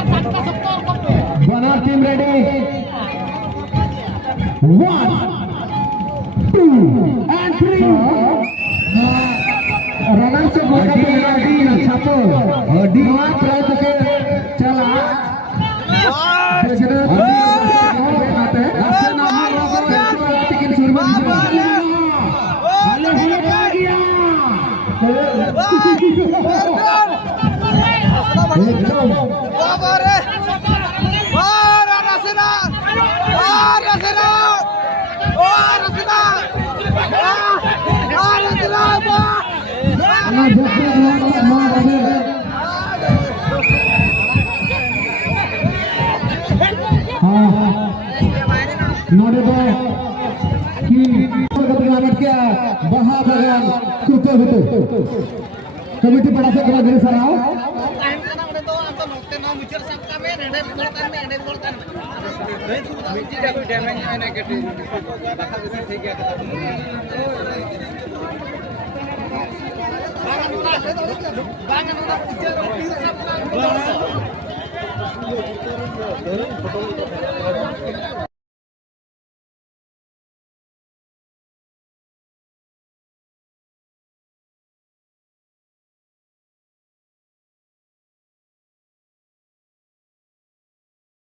One team ready. 1, 2 and 3. Runner से मौका मिला डी छापो डी प्रयत्न के चला लेकिन सुरमा कमिटी बड़ा सा करा सर आओ